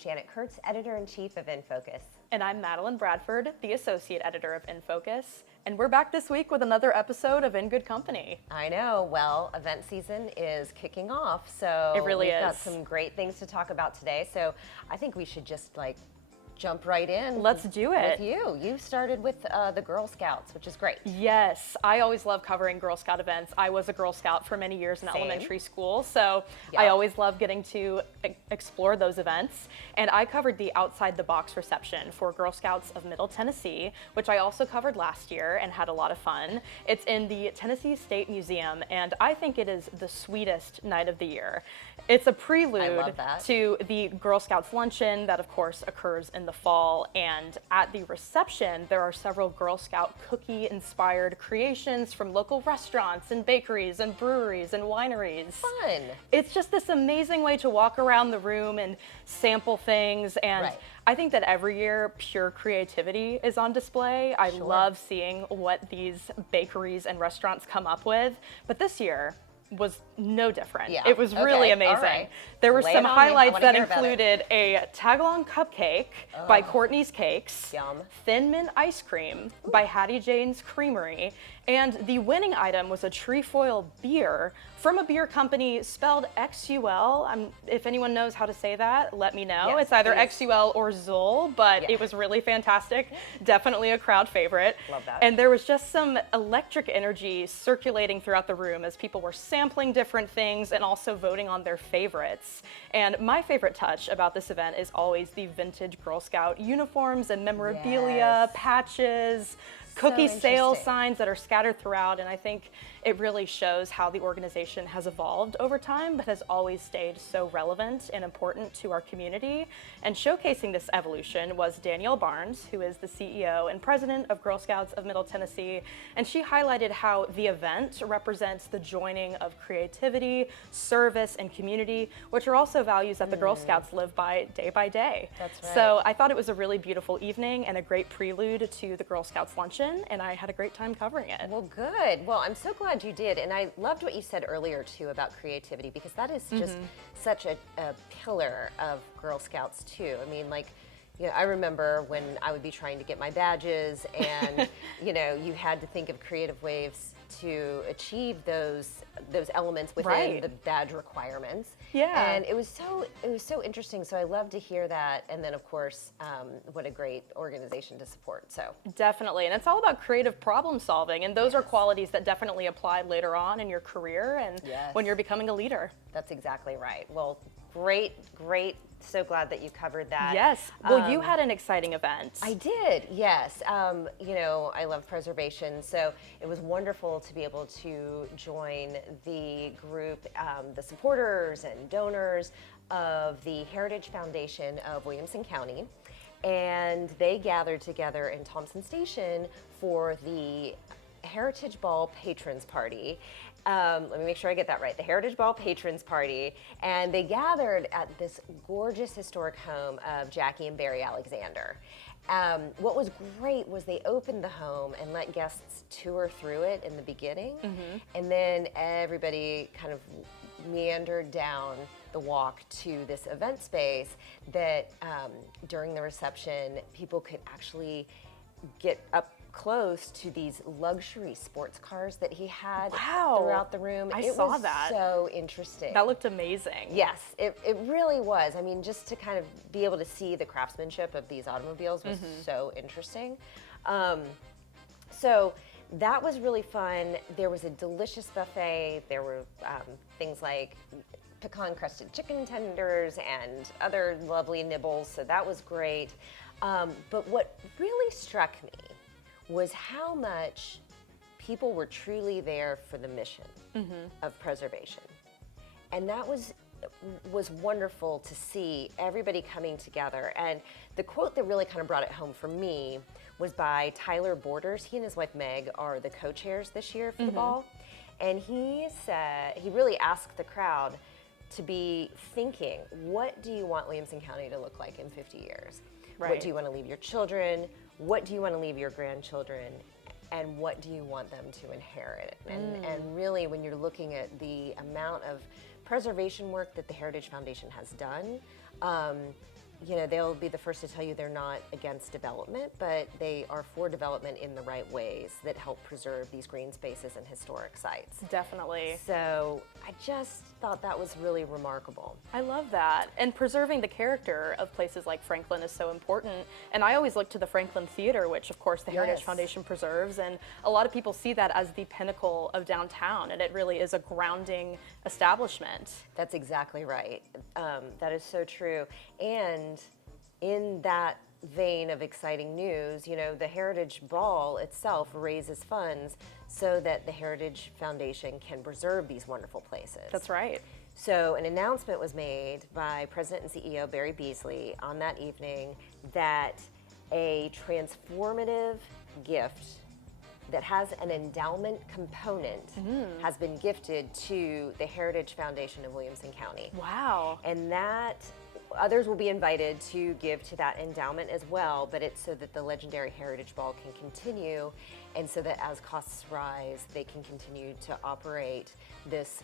Janet Kurtz, Editor-in-Chief of Nfocus. And I'm Madeline Bradford, the Associate Editor of Nfocus. And we're back this week with another episode of In Good Company. I know. Well, event season is kicking off, so it really we've got some great things to talk about today. So I think we should just jump right in. Let's do it. With you. You started with the Girl Scouts, which is great. Yes, I always love covering Girl Scout events. I was a Girl Scout for many years in elementary school, so I always love getting to explore those events. And I covered the Outside the Box reception for Girl Scouts of Middle Tennessee, which I also covered last year and had a lot of fun. It's in the Tennessee State Museum, and I think it is the sweetest night of the year. It's a prelude to the Girl Scouts luncheon that, of course, occurs in the fall, and at the reception there are several Girl Scout cookie inspired creations from local restaurants and bakeries and breweries and wineries. Fun. It's just this amazing way to walk around the room and sample things, and I think that every year pure creativity is on display. I love seeing what these bakeries and restaurants come up with, but this year was no different. It was really amazing. There were some highlights that included a tag-along cupcake by Courtney's Cakes, Thin Mint ice cream by Hattie Jane's Creamery, and the winning item was a trefoil beer from a beer company spelled XUL. If anyone knows how to say that, let me know. It's either XUL or Zol, but it was really fantastic. Definitely a crowd favorite. Love that. And there was just some electric energy circulating throughout the room as people were sampling different things and also voting on their favorites. And my favorite touch about this event is always the vintage Girl Scout uniforms and memorabilia, patches, cookie sale signs that are scattered throughout, and I think it really shows how the organization has evolved over time, but has always stayed so relevant and important to our community. And showcasing this evolution was Danielle Barnes, who is the CEO and President of Girl Scouts of Middle Tennessee, and she highlighted how the event represents the joining of creativity, service, and community, which are also values that the Girl Scouts live by day. That's right. So I thought it was a really beautiful evening and a great prelude to the Girl Scouts luncheon, and I had a great time covering it. Well, good. Well, I'm so glad you did, and I loved what you said earlier too about creativity, because that is just such a pillar of Girl Scouts too. I mean, I remember when I would be trying to get my badges, and you had to think of creative ways to achieve those elements within the badge requirements. And it was so interesting. So I love to hear that. And then of course, what a great organization to support. So definitely, and it's all about creative problem solving, and those are qualities that definitely apply later on in your career and when you're becoming a leader. That's exactly right. Well, great. So glad that you covered that. Yes. Well, you had an exciting event. I did, yes. I love preservation, so it was wonderful to be able to join the group, the supporters and donors of the Heritage Foundation of Williamson County. And they gathered together in Thompson Station for the Heritage Ball Patrons Party. Let me make sure I get that right. The Heritage Ball Patrons Party, and they gathered at this gorgeous historic home of Jackie and Barry Alexander. What was great was they opened the home and let guests tour through it in the beginning, and then everybody kind of meandered down the walk to this event space that during the reception, people could actually get up close to these luxury sports cars that he had throughout the room. I saw that. It was so interesting. That looked amazing. Yes, it really was. I mean, just to kind of be able to see the craftsmanship of these automobiles was so interesting. So that was really fun. There was a delicious buffet. There were things like pecan-crusted chicken tenders and other lovely nibbles, so that was great. But what really struck me was how much people were truly there for the mission of preservation. And that was wonderful to see everybody coming together. And the quote that really kind of brought it home for me was by Tyler Borders. He and his wife Meg are the co-chairs this year for the ball. And he said, he really asked the crowd to be thinking, what do you want Williamson County to look like in 50 years? What do you want to leave your children? What do you want to leave your grandchildren? And what do you want them to inherit? And really, when you're looking at the amount of preservation work that the Heritage Foundation has done, they'll be the first to tell you they're not against development, but they are for development in the right ways that help preserve these green spaces and historic sites. Definitely. So I just thought that was really remarkable. I love that. And preserving the character of places like Franklin is so important. And I always look to the Franklin Theater, which of course the Heritage Yes. Foundation preserves. And a lot of people see that as the pinnacle of downtown. And it really is a grounding establishment. That's exactly right. That is so true. And in that vein of exciting news, the Heritage Ball itself raises funds so that the Heritage Foundation can preserve these wonderful places. That's right. So an announcement was made by President and CEO Barry Beasley on that evening that a transformative gift that has an endowment component has been gifted to the Heritage Foundation of Williamson County. Wow. And that others will be invited to give to that endowment as well, but it's so that the legendary Heritage Ball can continue, and so that as costs rise, they can continue to operate this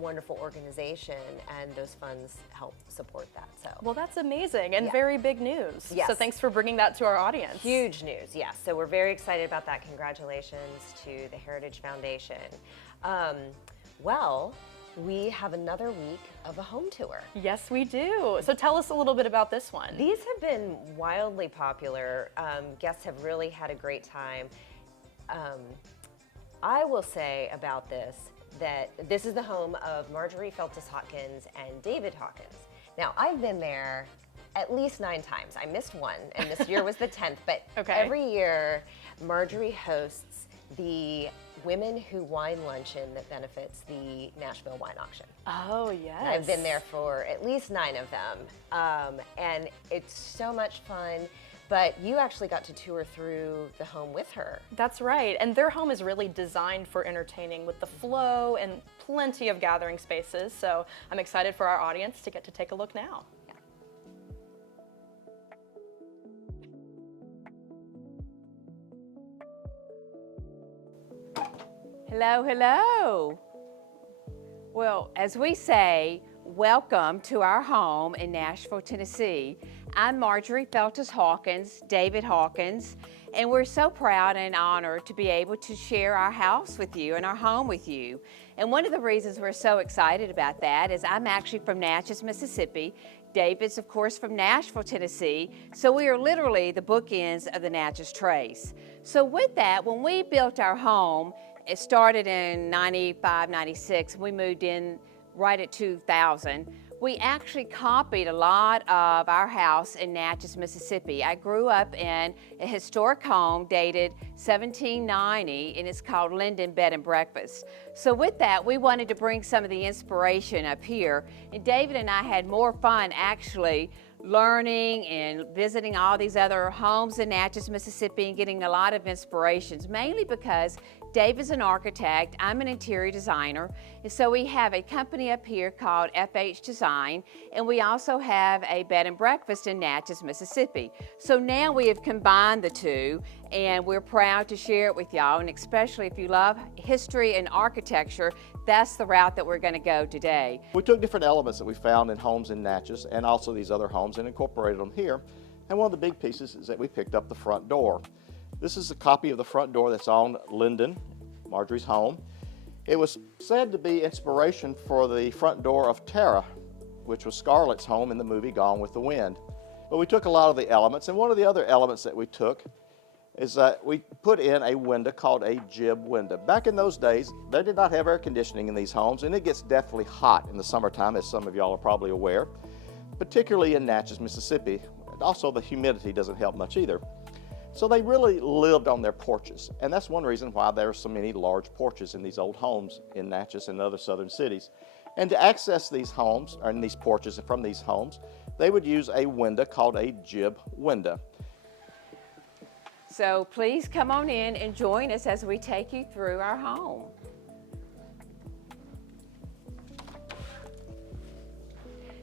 wonderful organization, and those funds help support that. So, Well, that's amazing and Yeah. very big news. Yes. So thanks for bringing that to our audience. huge news, yes. So we're very excited about that. Congratulations to the Heritage Foundation. Well, we have another week of a home tour. Yes, we do. So tell us a little bit about this one. These have been wildly popular. Guests have really had a great time. I will say about this that this is the home of Marjorie Feltus Hawkins and David Hawkins. Now, I've been there at least 9 times. I missed one, and this year was the 10th, but Okay. every year Marjorie hosts the Women Who Wine Luncheon that benefits the Nashville Wine Auction. Oh, yes. I've been there for at least 9 of them, and it's so much fun. But you actually got to tour through the home with her. That's right. And their home is really designed for entertaining with the flow and plenty of gathering spaces. So I'm excited for our audience to get to take a look now. Hello, hello. Well, as we say, welcome to our home in Nashville, Tennessee. I'm Marjorie Feltus Hawkins, David Hawkins, and we're so proud and honored to be able to share our house with you and our home with you. And one of the reasons we're so excited about that is I'm actually from Natchez, Mississippi. David's, of course, from Nashville, Tennessee. So we are literally the bookends of the Natchez Trace. So with that, when we built our home, it started in 95, 96, and we moved in right at 2000. We actually copied a lot of our house in Natchez, Mississippi. I grew up in a historic home dated 1790, and it's called Linden Bed and Breakfast. So with that, we wanted to bring some of the inspiration up here, and David and I had more fun actually learning and visiting all these other homes in Natchez, Mississippi, and getting a lot of inspirations, mainly because David's an architect, I'm an interior designer, and so we have a company up here called FH Design, and we also have a bed and breakfast in Natchez, Mississippi. So now we have combined the two, and we're proud to share it with y'all, and especially if you love history and architecture, that's the route that we're going to go today. We took different elements that we found in homes in Natchez and also these other homes and incorporated them here. And one of the big pieces is that we picked up the front door. This is a copy of the front door that's on Linden, Marjorie's home. It was said to be inspiration for the front door of Tara, which was Scarlett's home in the movie Gone with the Wind. But we took a lot of the elements, and one of the other elements that we took is that we put in a window called a jib window. Back in those days, they did not have air conditioning in these homes, and it gets deathly hot in the summertime, as some of y'all are probably aware, particularly in Natchez, Mississippi. And also the humidity doesn't help much either. So they really lived on their porches, and that's one reason why there are so many large porches in these old homes in Natchez and other southern cities. And to access these homes, or these porches from these homes, they would use a window called a jib window. So please come on in and join us as we take you through our home.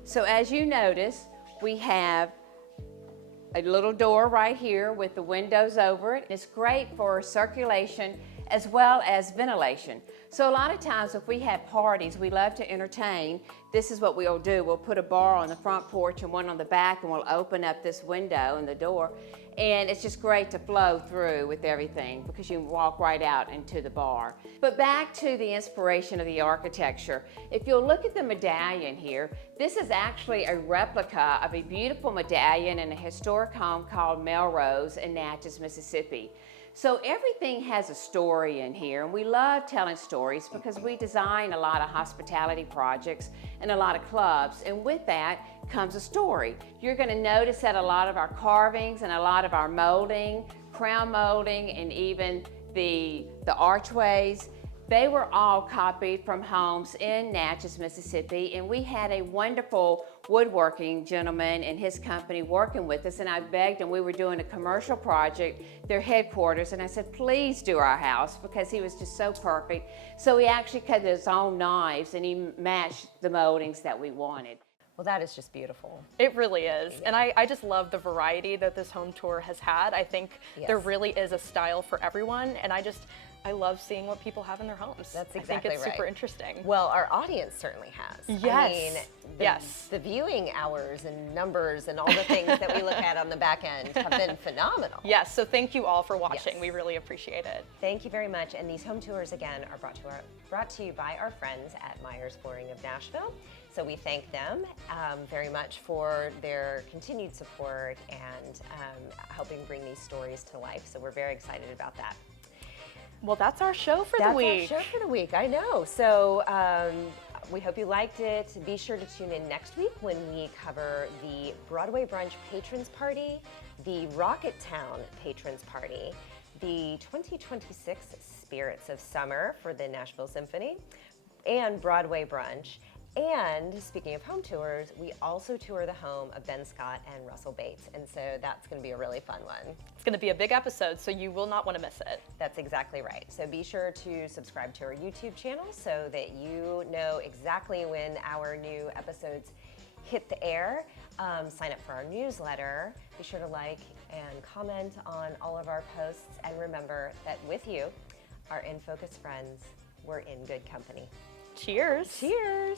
So as you notice, we have a little door right here with the windows over it. It's great for circulation as well as ventilation. So a lot of times if we have parties, we love to entertain, this is what we'll do. We'll put a bar on the front porch and one on the back, and we'll open up this window and the door. And it's just great to flow through with everything because you walk right out into the bar. But back to the inspiration of the architecture. If you'll look at the medallion here, this is actually a replica of a beautiful medallion in a historic home called Melrose in Natchez, Mississippi. So everything has a story in here, and we love telling stories because we design a lot of hospitality projects and a lot of clubs, and with that comes a story. You're going to notice that a lot of our carvings and a lot of our molding, crown molding, and even the archways, they were all copied from homes in Natchez, Mississippi, and we had a wonderful woodworking gentleman and his company working with us, and I begged him. We were doing a commercial project, their headquarters, and I said, please do our house, because he was just so perfect. So he actually cut his own knives and he matched the moldings that we wanted. Well, that is just beautiful. It really is. And I just love the variety that this home tour has had. I think there really is a style for everyone, and I love seeing what people have in their homes. That's exactly I think it's right. super interesting. Well, our audience certainly has. Yes. I mean, the viewing hours and numbers and all the things that we look at on the back end have been phenomenal. Yes, so thank you all for watching. Yes. We really appreciate it. Thank you very much. And these home tours, again, are brought to you by our friends at Myers Flooring of Nashville. So we thank them very much for their continued support and helping bring these stories to life. So we're very excited about that. Well, that's our show for the week. That's our show for the week, I know. So we hope you liked it. Be sure to tune in next week when we cover the Broadway Brunch Patrons Party, the Rocket Town Patrons Party, the 2026 Spirits of Summer for the Nashville Symphony, and Broadway Brunch. And speaking of home tours, we also tour the home of Ben Scott and Russell Bates. And so that's going to be a really fun one. It's going to be a big episode, so you will not want to miss it. That's exactly right. So be sure to subscribe to our YouTube channel so that you know exactly when our new episodes hit the air. Sign up for our newsletter. Be sure to like and comment on all of our posts. And remember that with you, our Nfocus friends, we're in good company. Cheers. Cheers.